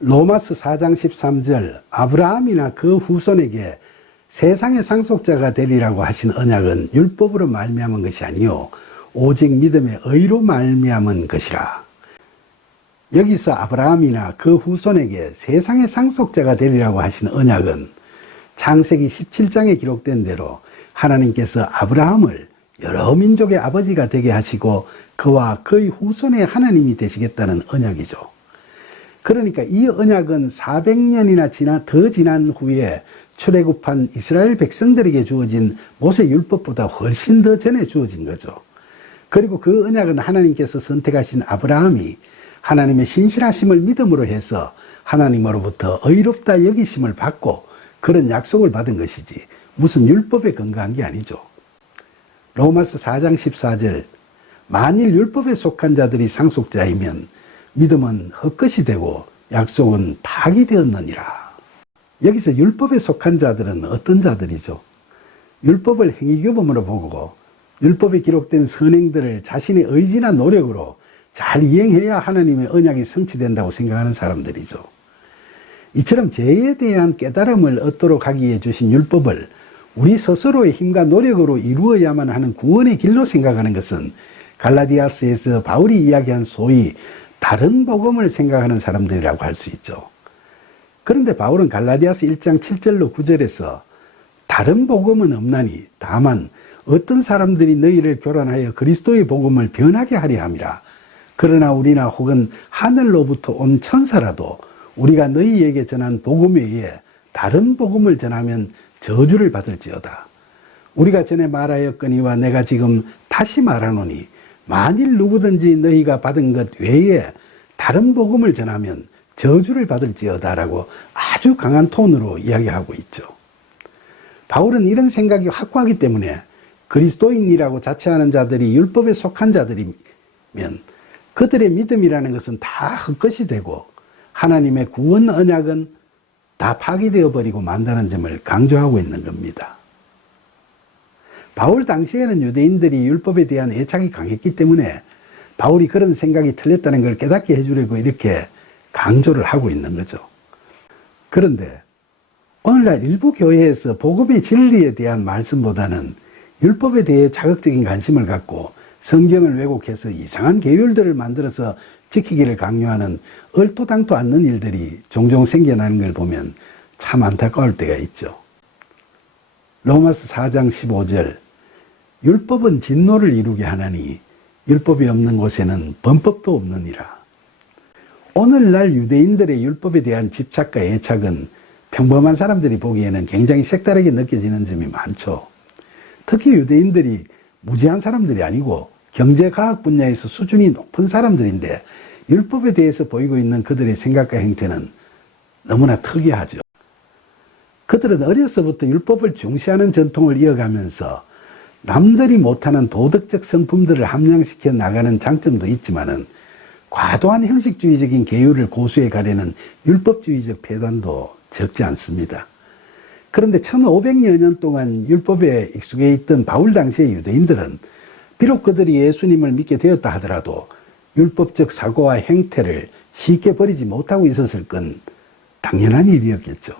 로마서 4장 13절 아브라함이나 그 후손에게 세상의 상속자가 되리라고 하신 언약은 율법으로 말미암은 것이 아니요 오직 믿음의 의로 말미암은 것이라. 여기서 아브라함이나 그 후손에게 세상의 상속자가 되리라고 하신 언약은 창세기 17장에 기록된 대로 하나님께서 아브라함을 여러 민족의 아버지가 되게 하시고 그와 그의 후손의 하나님이 되시겠다는 언약이죠. 그러니까 이 언약은 400년이나 더 지난 후에 출애굽한 이스라엘 백성들에게 주어진 모세 율법보다 훨씬 더 전에 주어진 거죠. 그리고 그 언약은 하나님께서 선택하신 아브라함이 하나님의 신실하심을 믿음으로 해서 하나님으로부터 의롭다 여기심을 받고 그런 약속을 받은 것이지 무슨 율법에 근거한 게 아니죠. 로마서 4장 14절 만일 율법에 속한 자들이 상속자이면 믿음은 헛것이 되고 약속은 파기되었느니라. 여기서 율법에 속한 자들은 어떤 자들이죠? 율법을 행위규범으로 보고 율법에 기록된 선행들을 자신의 의지나 노력으로 잘 이행해야 하나님의 언약이 성취된다고 생각하는 사람들이죠. 이처럼 죄에 대한 깨달음을 얻도록 하기 위해 주신 율법을 우리 스스로의 힘과 노력으로 이루어야만 하는 구원의 길로 생각하는 것은 갈라디아서에서 바울이 이야기한 소위 다른 복음을 생각하는 사람들이라고 할 수 있죠. 그런데 바울은 갈라디아서 1장 7절로 9절에서 다른 복음은 없나니 다만 어떤 사람들이 너희를 교란하여 그리스도의 복음을 변하게 하려 함이라. 그러나 우리나 혹은 하늘로부터 온 천사라도 우리가 너희에게 전한 복음 외에 다른 복음을 전하면 저주를 받을지어다. 우리가 전에 말하였거니와 내가 지금 다시 말하노니 만일 누구든지 너희가 받은 것 외에 다른 복음을 전하면 저주를 받을지어다 라고 아주 강한 톤으로 이야기하고 있죠. 바울은 이런 생각이 확고하기 때문에 그리스도인이라고 자처하는 자들이 율법에 속한 자들이면 그들의 믿음이라는 것은 다 헛것이 되고 하나님의 구원 언약은 다 파기되어 버리고 만다는 점을 강조하고 있는 겁니다. 바울 당시에는 유대인들이 율법에 대한 애착이 강했기 때문에 바울이 그런 생각이 틀렸다는 걸 깨닫게 해주려고 이렇게 강조를 하고 있는 거죠. 그런데 오늘날 일부 교회에서 복음의 진리에 대한 말씀보다는 율법에 대해 자극적인 관심을 갖고 성경을 왜곡해서 이상한 계율들을 만들어서 지키기를 강요하는 얼토당토 않는 일들이 종종 생겨나는 걸 보면 참 안타까울 때가 있죠. 로마서 4장 15절 율법은 진노를 이루게 하나니 율법이 없는 곳에는 범법도 없느니라. 오늘날 유대인들의 율법에 대한 집착과 애착은 평범한 사람들이 보기에는 굉장히 색다르게 느껴지는 점이 많죠. 특히 유대인들이 무지한 사람들이 아니고 경제과학 분야에서 수준이 높은 사람들인데 율법에 대해서 보이고 있는 그들의 생각과 행태는 너무나 특이하죠. 그들은 어려서부터 율법을 중시하는 전통을 이어가면서 남들이 못하는 도덕적 성품들을 함양시켜 나가는 장점도 있지만은 과도한 형식주의적인 계율을 고수해 가려는 율법주의적 폐단도 적지 않습니다. 그런데 1500여 년 동안 율법에 익숙해 있던 바울 당시의 유대인들은 비록 그들이 예수님을 믿게 되었다 하더라도 율법적 사고와 행태를 쉽게 버리지 못하고 있었을 건 당연한 일이었겠죠.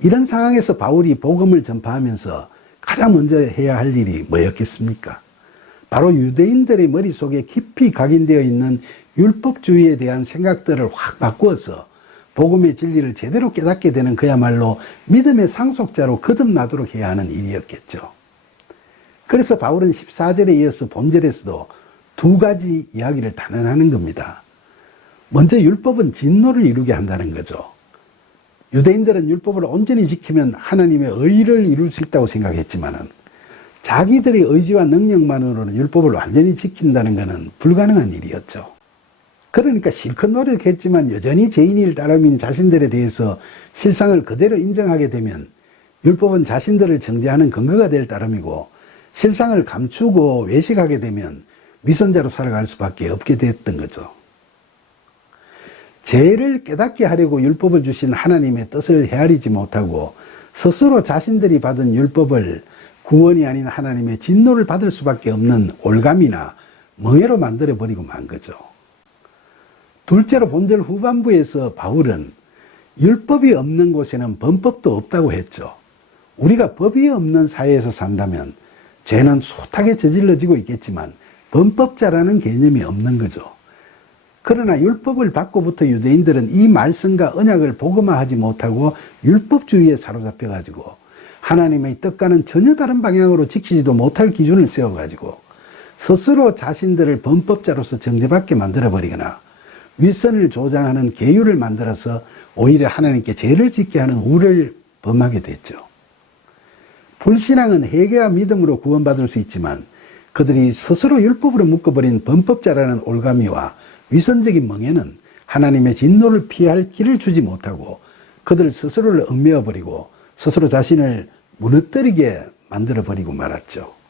이런 상황에서 바울이 복음을 전파하면서 가장 먼저 해야 할 일이 뭐였겠습니까? 바로 유대인들의 머릿속에 깊이 각인되어 있는 율법주의에 대한 생각들을 확 바꾸어서 복음의 진리를 제대로 깨닫게 되는 그야말로 믿음의 상속자로 거듭나도록 해야 하는 일이었겠죠. 그래서 바울은 14절에 이어서 본절에서도 두 가지 이야기를 단언하는 겁니다. 먼저 율법은 진노를 이루게 한다는 거죠. 유대인들은 율법을 온전히 지키면 하나님의 의를 이룰 수 있다고 생각했지만은 자기들의 의지와 능력만으로는 율법을 완전히 지킨다는 것은 불가능한 일이었죠. 그러니까 실컷 노력했지만 여전히 죄인일 따름인 자신들에 대해서 실상을 그대로 인정하게 되면 율법은 자신들을 정죄하는 근거가 될 따름이고 실상을 감추고 외식하게 되면 위선자로 살아갈 수밖에 없게 됐던 거죠. 죄를 깨닫게 하려고 율법을 주신 하나님의 뜻을 헤아리지 못하고 스스로 자신들이 받은 율법을 구원이 아닌 하나님의 진노를 받을 수밖에 없는 올감이나 멍해로 만들어버리고 만 거죠. 둘째로 본절 후반부에서 바울은 율법이 없는 곳에는 범법도 없다고 했죠. 우리가 법이 없는 사회에서 산다면 죄는 숱하게 저질러지고 있겠지만 범법자라는 개념이 없는 거죠. 그러나 율법을 받고부터 유대인들은 이 말씀과 언약을 복음화하지 못하고 율법주의에 사로잡혀가지고 하나님의 뜻과는 전혀 다른 방향으로 지키지도 못할 기준을 세워가지고 스스로 자신들을 범법자로서 정죄받게 만들어버리거나 윗선을 조장하는 계율을 만들어서 오히려 하나님께 죄를 짓게 하는 우를 범하게 됐죠. 불신앙은 회개와 믿음으로 구원받을 수 있지만 그들이 스스로 율법으로 묶어버린 범법자라는 올가미와 위선적인 멍에는 하나님의 진노를 피할 길을 주지 못하고 그들 스스로를 얽매어버리고 스스로 자신을 무너뜨리게 만들어버리고 말았죠.